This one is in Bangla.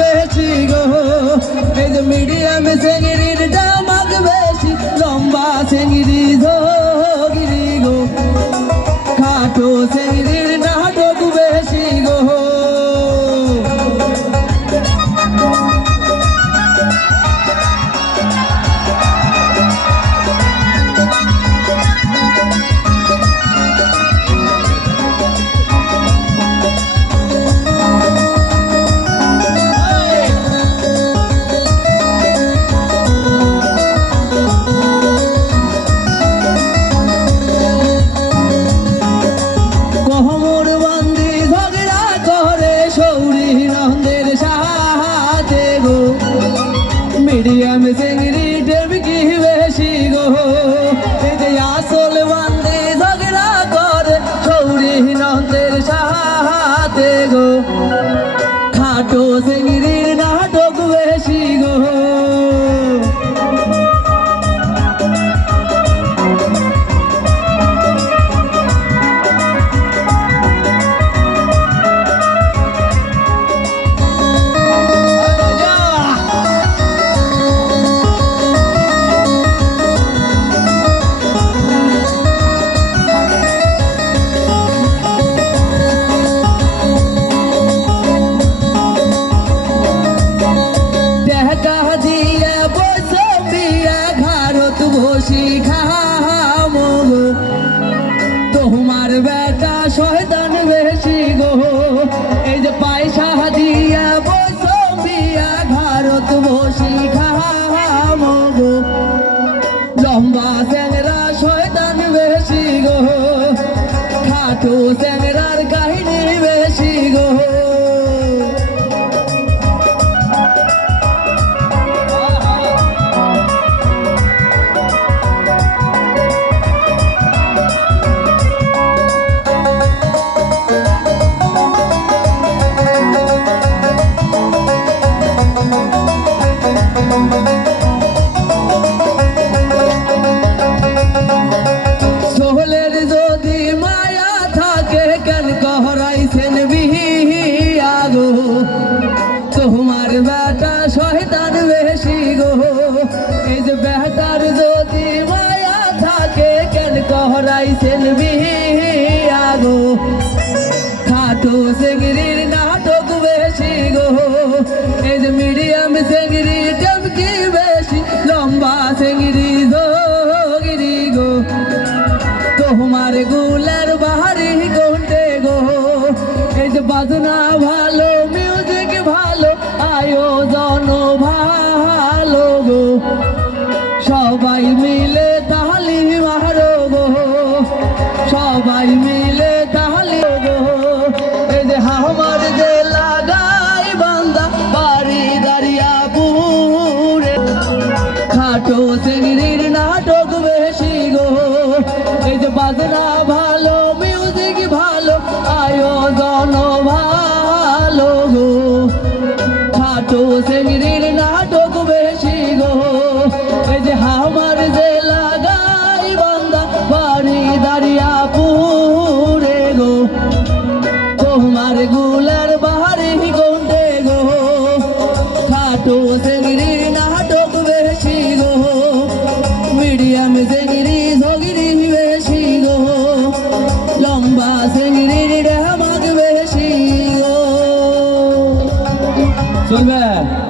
বেশি গো। এই যে মিডিয়া মিশে ডামাক মিডিয়াম সেঙ্গরি শয়তান বেশি গো। এই যে পয়সা দিয়া বসবিয়া ভারত বসি খামো গো। লম্বা স্যাংরা শয়তান বেশি গো। খাটো স্যাংরার সোহলের যদি মায়া থাকে, কেন কহরাইছেন বিহিয়া গো তোমার বেটা শয়তান বেশি গো। এই যে বেটার যদি মায়া থাকে, কেন কহরাইছেন বিহিয়া গো খাটো বাজনা ভালো মিউজিক ভালো, আয়োজন ভালো গো। সবাই মিলে তাহালি মারো গো। সবাই মিলে তাহালি গো। এই যে আমার যে লাগাই বান্দা, বাড়ি দাঁড়িয়া পুরে খাটো খাটো শ্রেণির রেহমাগ বেশি গো চলবে